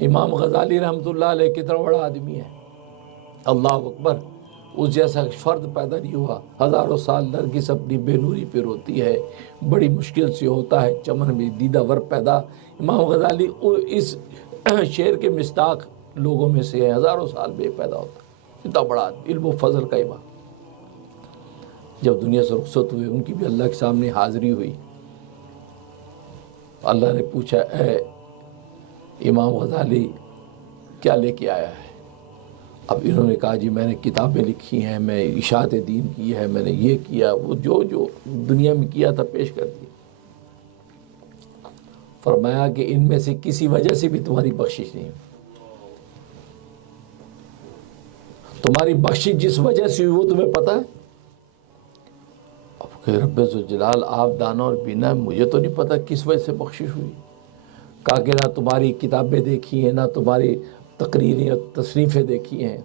इमाम गज़ाली रहमतुल्लाह अलैह कितना बड़ा आदमी है, अल्लाह अकबर। उस जैसा फ़र्द पैदा नहीं हुआ। हज़ारों साल नरगिस अपनी बेनूरी पे रोती है, बड़ी मुश्किल से होता है चमन में दीदा वर पैदा। इमाम गज़ाली इस शेर के मिस्ताक लोगों में से है, हज़ारों साल में पैदा होता है। इतना बड़ा इल्म फ़ज़ल का इमाम। जब दुनिया से रुखसत हुए, उनकी भी अल्लाह के सामने हाज़िरी हुई। अल्लाह ने पूछा, ए इमाम गज़ाली क्या लेके आया है? अब इन्होंने कहा, जी मैंने किताबें लिखी हैं, मैं इशाअत दीन की है, मैंने ये किया, वो जो जो दुनिया में किया था पेश कर दिया। फरमाया कि इनमें से किसी वजह से भी तुम्हारी बख्शिश नहीं, तुम्हारी बख्शिश जिस वजह से हुई वो तुम्हें पता है? अब कह रब्बे ज़ुल-जलाल आप दाना और बीना, मुझे तो नहीं पता किस वजह से बख्शिश हुई। कहा कि ना तुम्हारी किताबें देखी हैं, ना तुम्हारी तकरीरें और तसनीफ़ें देखी हैं।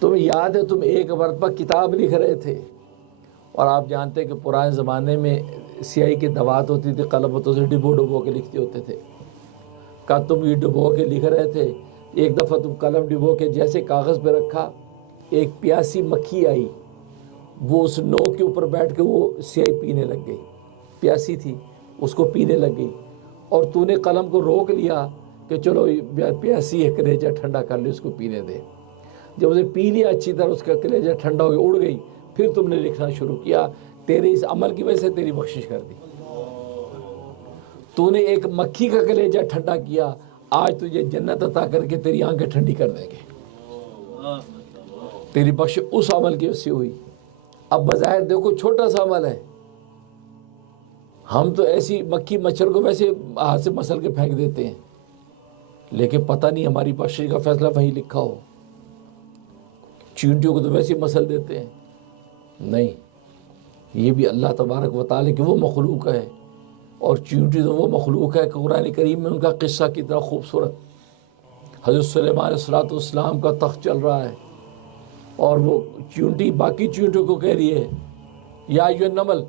तुम्हें याद है तुम एक मरतबा किताब लिख रहे थे, और आप जानते हैं कि पुराने ज़माने में स्याही की दवात होती थी, कलमतों से डिबो डुबो के लिखते होते थे। कहा तुम ये डुबो के लिख रहे थे, एक दफ़ा तुम कलम डिबो के जैसे कागज़ पे रखा, एक प्यासी मक्खी आई, वो उस नोक के ऊपर बैठ के वो स्याही पीने लग गई। प्यासी थी, उसको पीने लग गई, और तूने कलम को रोक लिया कि चलो प्यासी है, कलेजा ठंडा कर ले, उसको पीने दे। जब उसे पी लिया अच्छी तरह, उसका कलेजा ठंडा हो गया, उड़ गई, फिर तुमने लिखना शुरू किया। तेरे इस अमल की वजह से तेरी बख्शिश कर दी। तूने एक मक्खी का कलेजा ठंडा किया, आज तुझे जन्नत अता करके तेरी आंखें ठंडी कर देंगे। तेरी बख्शिश उस अमल की वजह से हुई। अब बज़ाहिर देखो छोटा सा अमल है, हम तो ऐसी मक्खी मच्छर को वैसे हाथ से मसल के फेंक देते हैं, लेकिन पता नहीं हमारी बख्शिश का फैसला वहीं लिखा हो। चींटियों को तो वैसे मसल देते हैं, नहीं, ये भी अल्लाह तबारक व तआला की वो मखलूक है, और चींटी तो वो मखलूक है कि कुरान करीम में उनका किस्सा कितना खूबसूरत। हज़रत सुलेमान अलैहिस्सलाम का तख्त चल रहा है, और वो चींटी बाकी चींटियों को कह रही है, या अय्युहन नमल,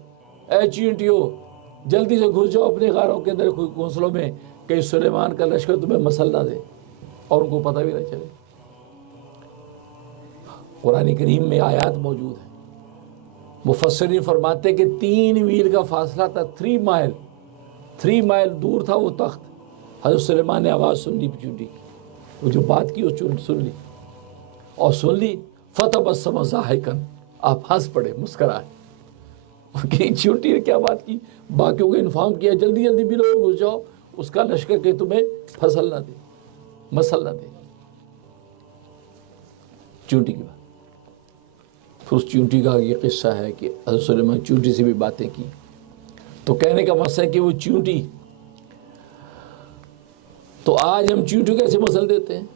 ए चींटियों जल्दी से घुस जाओ अपने गारों के अंदर, घोंसलों में, कि सुलेमान का लश्कर तुम्हें मसल ना दे और उनको पता भी ना चले। कुरान करीम में आयात मौजूद है। मुफस्सिरीन फरमाते कि 3 मील का फासला था, 3 माइल दूर था वो तख्त। हज़रत सुलेमान ने आवाज़ सुन ली चींटी की, वो जो बात की वो सुन ली, और सुन ली फतबस्सम ज़ाहिकन, आप हंस पड़े, मुस्कराए। चींटी ने क्या बात की, बाकियों को इन्फॉर्म किया, जल्दी जल्दी भी लोग घुस जाओ, उसका लश्कर के तुम्हें फसल ना दे, मसल ना दे। चींटी की बात। फिर उस चींटी का ये किस्सा है कि हज़रत सुलेमान चींटी से भी बातें की। तो कहने का मकसद है कि वो चींटी, तो आज हम चींटी कैसे मसल देते हैं,